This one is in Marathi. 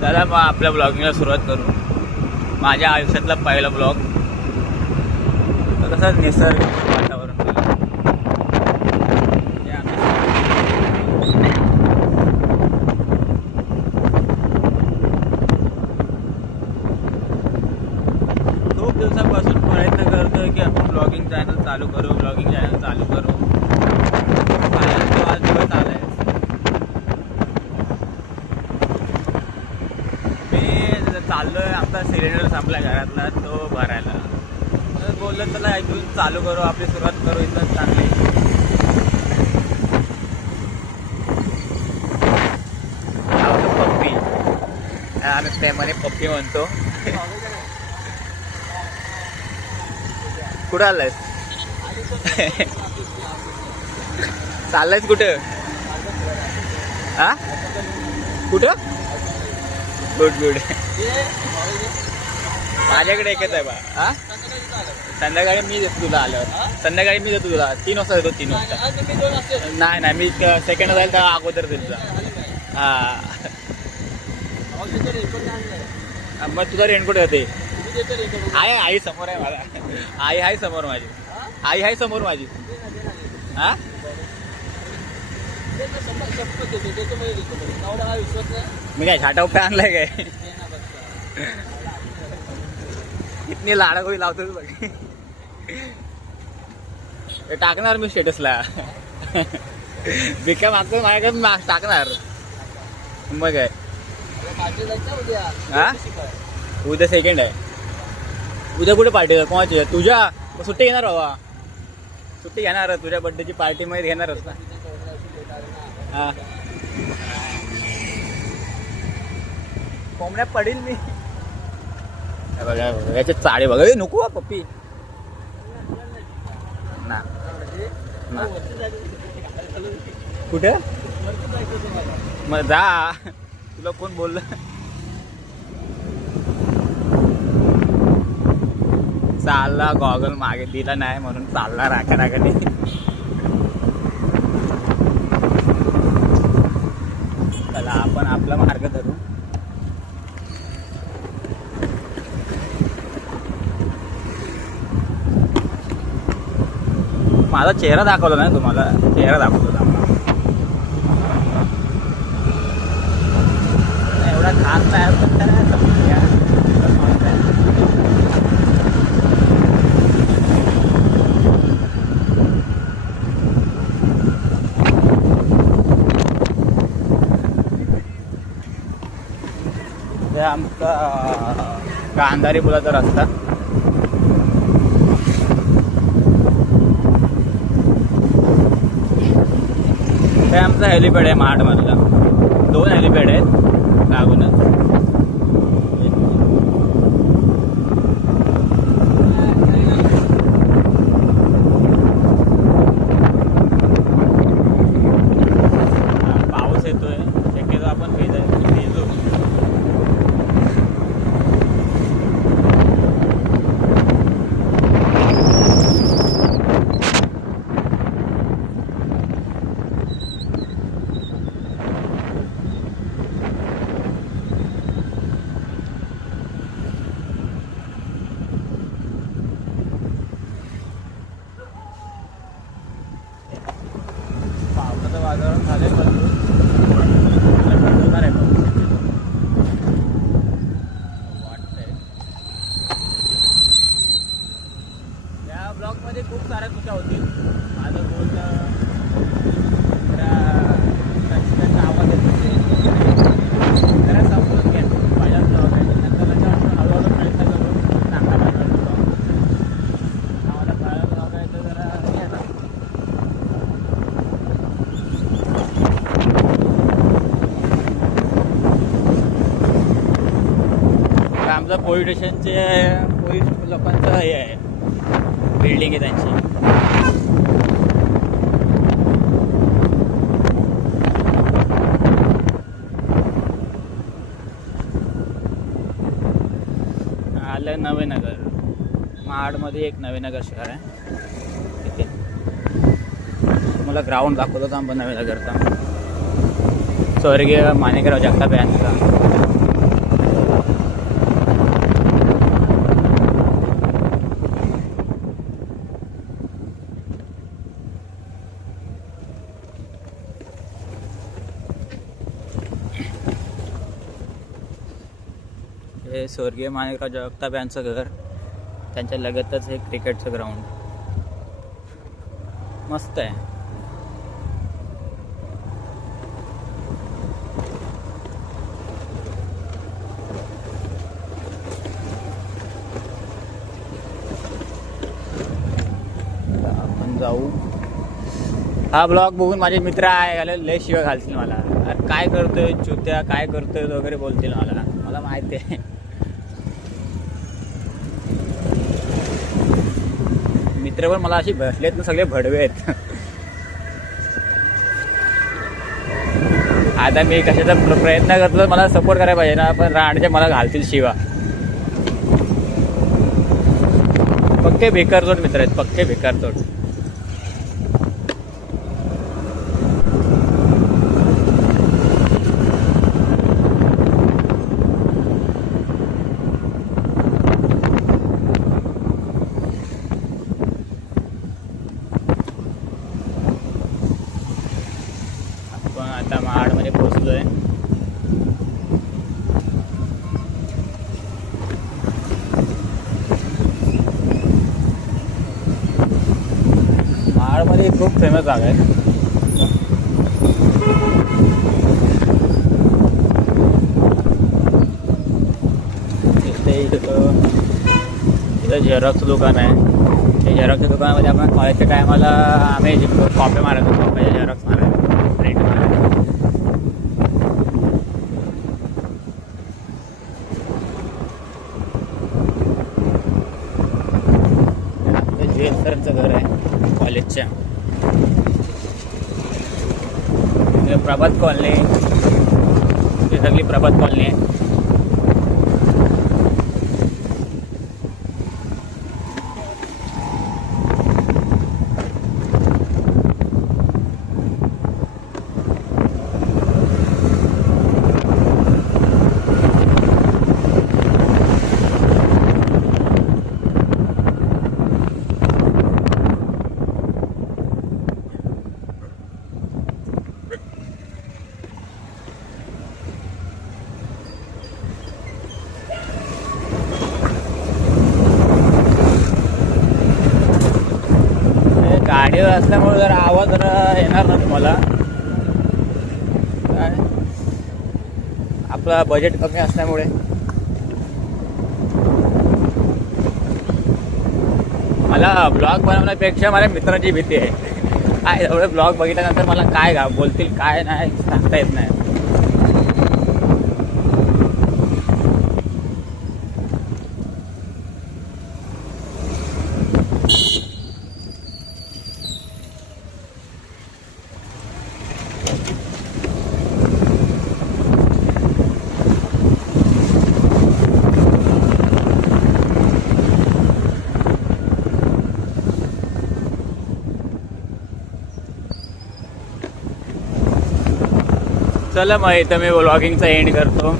चला मग आपल्या ब्लॉगिंगला सुरुवात करू. माझ्या आयुष्यातला पहिला ब्लॉग. कसं निसर्ग वातावरण खूप दिवसापासून प्रयत्न करतोय की आपण ब्लॉगिंग चॅनल चालू करू. आज दिवस आलाय. चाललोय आमचा सिलेंडर संपला घरातला तो भरायला. तर बोललं त्याला ऐकून चालू करू, आपली सुरुवात करू इथं चांगली. पप्पी आम्ही प्रेमाने पप्पी म्हणतो. कुठं आलायस? चाललायस कुठं? हा कुठं? Good good. माझ्याकडे एकच आहे बा. हा संध्याकाळी मी देतो तुला आल्यावर. संध्याकाळी मी देतो तुला 3 वाजता देतो. 3 वाजता नाही मी सेकंड जाईल तर अगोदर तुझा. हा मग तुझा रेनकोट होते. आई समोर आहे मला. आई आहे समोर माझी. आई आहे समोर माझी. हा मी काय छाटा उपटा आणलाय काय? इतनी लाडागोळी लावतो बघ. टाकणार मी स्टेटसला. बिका मागतो माझ्याकडे टाकणार. मग काय हा उद्या सेकंड आहे. उद्या कुठे पार्टी कोणाची? तुझ्या सुट्टी घेणार बाबा. सुट्टी घेणार तुझ्या बर्थडेची पार्टी मध्ये घेणारच ना. हा कोंबड्या पडेल मी. बघा याचे चाळे बघा. नको पप्पी ना. कुठे मग जा. तुला कोण बोललं? चालला गॉगल मागे दिला नाही म्हणून चालला राखाने. चला आपण आपला मार्ग धरू. माझा चेहरा दाखवला नाही तुम्हाला. चेहरा दाखवतो एवढा खास नाही. आमचा गांधारी पुलाचा रस्ता. हे आमचा हेलिपॅड आहे महाडमधला. 2 हेलिपॅड आहेत लागूनच. पाऊस येतोय शक्यतो आपण भिजू. वातावरण झाले होणार आहे वाटतंय. या ब्लॉग मध्ये खूप साऱ्या चुका होतील. माझं बोलणं आवाज येतो जरा समजून घ्या. पहिला ब्लॉग आहे नंतर हळूहळू प्रयत्न करून चांगला बनवतो. आम्हाला पहिला ब्लॉग आहे तर जरा आमचं पोलीस स्टेशनचे पोलीस लोकांचं हे आहे. बिल्डिंग आहे त्यांची. आलं नवेनगर. महाडमध्ये एक नवेनगर शहर आहे. तिथे मला ग्राउंड दाखवतो होता नवेनगरचा. स्वर्गीय माणिकराव जगताप यांचा. हे स्वर्गीय माणिकराव जगताप यांचं घर, त्यांच्या लगतच हे क्रिकेटचं ग्राउंड मस्त आहे. आपण जाऊ. हा ब्लॉग बघून माझे मित्र आहे लय शिवाय घालतील मला, अरे काय करतोय चुत्या, काय करतोय वगैरे बोलतील मला माहिती आहे. मित्र पण मला अशी भेटलेत ना, सगळे भडवे आहेत. आता मी कशाचा प्रयत्न करतो, मला सपोर्ट करायला पाहिजे ना, पण रांडचे मला घालतील शिवा. पक्के बेकारचोट मित्र आहेत, पक्के बेकारचोट. आता महाडमध्ये पोहोचलोय. महाडमध्ये खूप फेमस जागा आहे. इथं झेरॉक्स दुकान आहे. ते झेरॉक्सच्या दुकानामध्ये आपण कॉलेजच्या टायमाला आम्ही कॉपी मारत होतो, म्हणजे झेरॉक्स मारायचो. सरांचं घर आहे कॉलेजच्या. प्रभात कॉलनी, ही सगळी प्रभात कॉलनी आहे. गाडीवर असल्यामुळे जरा आवाज जरा येणार ना तुम्हाला. काय आपलं बजेट कमी असल्यामुळे मला ब्लॉग बनवण्यापेक्षा माझ्या मित्राची भीती आहे. काय एवढे ब्लॉग बघितल्यानंतर मला काय बोलतील काय नाही सांगता येत नाही. चला मग इथं मी व्लॉगिंगचा एंड करतो.